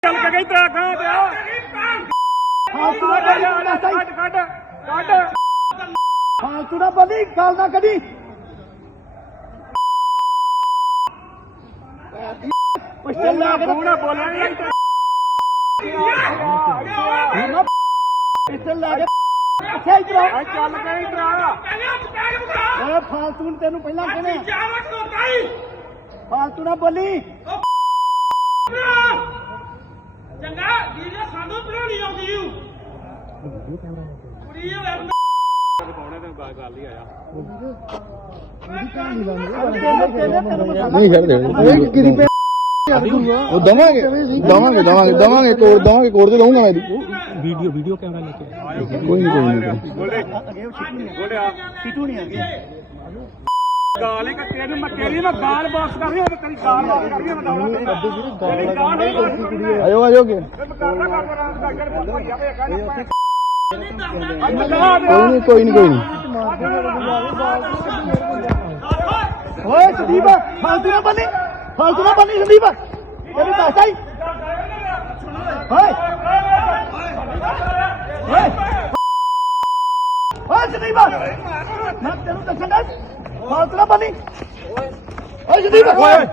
ਚੱਲ ਕੇ ਗਈ ਤੇਰਾ ਗਾਂ ਤੇ ਆ ਕੱਢ ਫਾਲਤੂ ਨਾ ਬੋਲੀ, ਗੱਲ ਨਾ ਕੱਢੀ। ਪਿਸਟਲ ਲਾ ਕੇ ਤੂੰ ਨਾ ਬੋਲਣਾ ਨਹੀਂ ਪਿਸਟਲ ਲਾ ਕੇ ਅੱਛਾ ਇਤਰਾ ਚੱਲ ਕੇ ਇਤਰਾ ਓਏ ਫਾਲਤੂ ਨੂੰ ਤੈਨੂੰ ਪਹਿਲਾਂ ਕਿਹਨੇ ਫਾਲਤੂ ਨਾ ਬੋਲੀ। ਚੰਗਾ ਵੀਡੀਓ ਸਾਨੂੰ ਬਣਾਉਣੀ ਆਉਂਦੀ ਊ ਕੁੜੀ ਹੋਵੇ ਗੱਲ ਹੀ ਆਇਆ ਨਹੀਂ ਕਰਦੇ ਉਹ ਦਵਾਂਗੇ ਕੋਰ ਤੇ ਲਾਉਂਗਾ ਮੈਂ ਵੀਡੀਓ ਕੈਮਰਾ ਲੈ ਕੇ ਕੋਈ ਨਹੀਂ ਬੋਲੇ ਆ ਕਿਤੋਂ ਨਹੀਂ ਆਉਂਦੀ ਗਾਲ ਹੀ ਕੱਟੇ ਨੇ ਮੱਕੇ ਦੀ ਮੈਂ ਗਾਲ ਬਾਕਸ ਕਰ ਰਹੀ ਹਾਂ ਤੇਰੀ ਗਾਲ ਬਾਕਸ ਕਰ ਰਹੀ ਹਾਂ ਮੈਂ ਆਇਓ ਆਇਓਗੇ ਕੋਈ ਨਹੀਂ ਓਏ ਸੰਦੀਪ ਫਾਲਤੂ ਨਾ ਬੋਲੀ, ਫਾਲਤੂ ਨਾ ਬੋਲੀ ਸੰਦੀਪ, ਤੈਨੂੰ ਦੱਸਦਾ ਹੀ ਓਏ ਓਏ ਓਏ ਸੰਦੀਪ ਮੈਂ ਤੈਨੂੰ ਦੱਸਦਾ ਫਾਲਤੂ ਨਾ ਬੋਲੀ। ਓਏ ਸੰਦੀਪ ਓਏ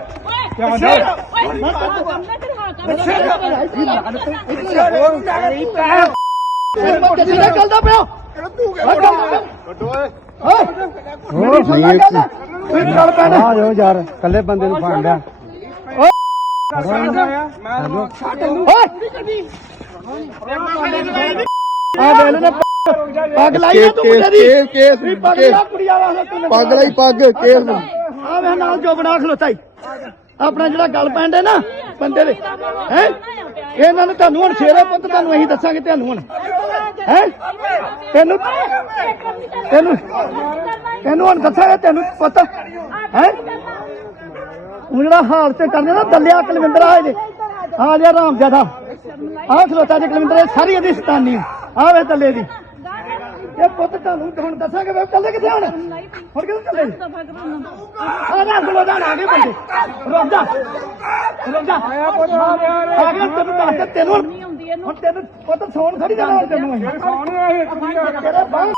ਚੱਲਦਾ ਪਿਆ ਆ ਜਾਓ ਯਾਰ ਕੱਲੇ ਬੰਦੇ ਨੂੰ ਫਾਣ ਲਿਆ ਪੱਗ ਲਾਈ ਤੂੰ ਮੁੰਡੇ ਦੀ ਪੱਗ ਲਾ ਕੁੜੀਆਂ ਵਾਸਤੇ ਪੱਗ ਲਈ ਪੱਗ ਕੇਸ ਨੂੰ ਆ ਵੇ ਨਾਲ ਜੋ ਬਣਾ ਖਲੋਤਾ ਈ ਆਪਣਾ ਜਿਹੜਾ ਗੱਲ ਪੈਂਦੇ ਨਾ ਬੰਦੇ ਦੇ ਹੈ ਇਹਨਾਂ ਨੂੰ ਤੁਹਾਨੂੰ ਹੁਣ ਸ਼ੇਰੇ ਪੁੱਤ ਤੁਹਾਨੂੰ ਅਸੀਂ ਦੱਸਾਂਗੇ ਤੁਹਾਨੂੰ ਹੁਣ ਹੈ ਤੈਨੂੰ ਹੁਣ ਦੱਸਾਂਗੇ ਤੈਨੂੰ ਪੁੱਤ ਹੈ ਹੁਣ ਜਿਹੜਾ ਹਾਲ ਤੇ ਕਰਨੇ ਨਾ ਦੱਲਿਆ ਕੁਲਵਿੰਦਰ ਆ ਜੇ ਆ ਜਾ ਰਾਮ ਜਿਆਦਾ ਆ ਖਲੋਤਾ ਜੇ ਕੁਲਵਿੰਦਰ ਸਾਰੀ ਇਹਦੀ ਸਤਾਨੀ ਆ ਵੇ ਦੱਲੇ ਦੀ ਇਹ ਪੁੱਤ ਤੁਹਾਨੂੰ ਹੁਣ ਦੱਸਾਂਗੇ ਵੇ ਚੱਲੇ ਕਿੱਥੇ ਹੁਣ ਕਿੱਥੇ ਚੱਲੇ ਆ ਜਾ ਖਲੋ ਜਾ ਆ ਗਏ ਬੰਦੇ ਰੁਕ ਜਾ ਆਇਆ ਪੁੱਤ ਆ ਗਿਆ ਤੈਨੂੰ ਦੱਸ ਤੈਨੂੰ ਹੁਣ ਤੈਨੂੰ ਪੁੱਤ ਸੌਣ ਖੜੀ ਜਾਣਾ ਤੈਨੂੰ ਅਸੀਂ ਤੇਰੇ ਬਾਹਰ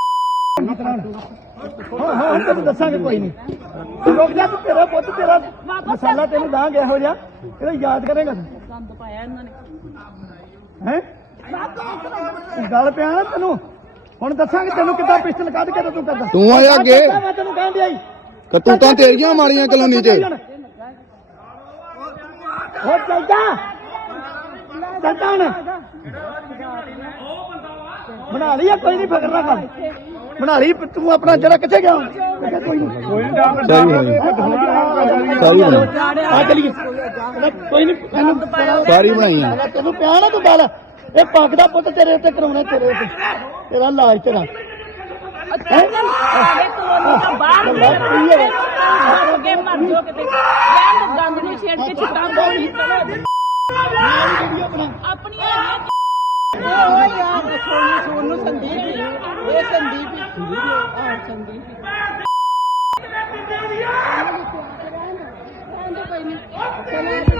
ਹਾਂ ਤੈਨੂੰ ਦੱਸਾਂਗੇ ਕੋਈ ਨਹੀਂ ਰੁਕ ਜਾ ਤੇਰਾ ਪੁੱਤ ਤੇਰਾ ਮਸਾਲਾ ਤੈਨੂੰ ਦਾਂਗੇ ਇਹੋ ਜਿਹਾ ਇਹਦਾ ਯਾਦ ਕਰੇਗਾ ਗੰਦ ਪਾਇਆ ਇਹਨਾਂ ਨੇ ਹੈ ਗੱਲ ਪਿਆ ਨਾ ਤੈਨੂੰ ਹੁਣ ਦੱਸਾਂਗੇ ਤੈਨੂੰ ਕਿੱਦਾਂ ਪਿਸਟਲ ਕੱਢ ਕੇ ਤੂੰ ਕਰਦਾ ਤੂੰ ਆ ਜਾ ਅੱਗੇ ਮੈਂ ਤੈਨੂੰ ਕਹਿਣ ਦਿਆ ਕਤੂਤਾਂ ਤੇਰੀਆਂ ਮਾਰੀਆਂ ਕਲੋਨੀ 'ਚ ਹੋ ਚੱਲਦਾ ਹੁਣ ਬਣਾ ਲਈ ਆ ਕੋਈ ਨਹੀਂ ਫਿਕਰ ਨਾ ਕਰ ਬਣਾ ਲਈ ਤੂੰ ਆਪਣਾ ਜਿਹੜਾ ਕਿੱਥੇ ਗਿਆ ਕੋਈ ਨਹੀਂ ਆ ਚਲੀਏ ਕੋਈ ਨਹੀਂ ਸਾਰੀ ਬਣਾਈ ਤੈਨੂੰ ਪਿਆ ਨਾ ਤੂੰ ਗੱਲ ਇਹ ਪੱਗ ਦਾ ਪੁੱਤ ਤੇਰੇ ਉੱਤੇ ਕਰਾਉਣਾ ਤੇਰੇ ਉੱਤੇ ਤੇਰਾ ਇਲਾਜ ਤੇਰਾ ਬਾਹਰ ਮਰ ਜੋ ਕਿਤੇ ਗੰਦ ਨੂੰ ਛੇੜ ਕੇ ਛਿੱਟਾਂ ਪਾਉਣੀ ਆਪਣੀਆਂ ਯਾਰ ਸੋਨੂੰ ਸੰਦੀਪ ਇਹ ਸੰਦੀਪ ਕੋਈ ਨਹੀਂ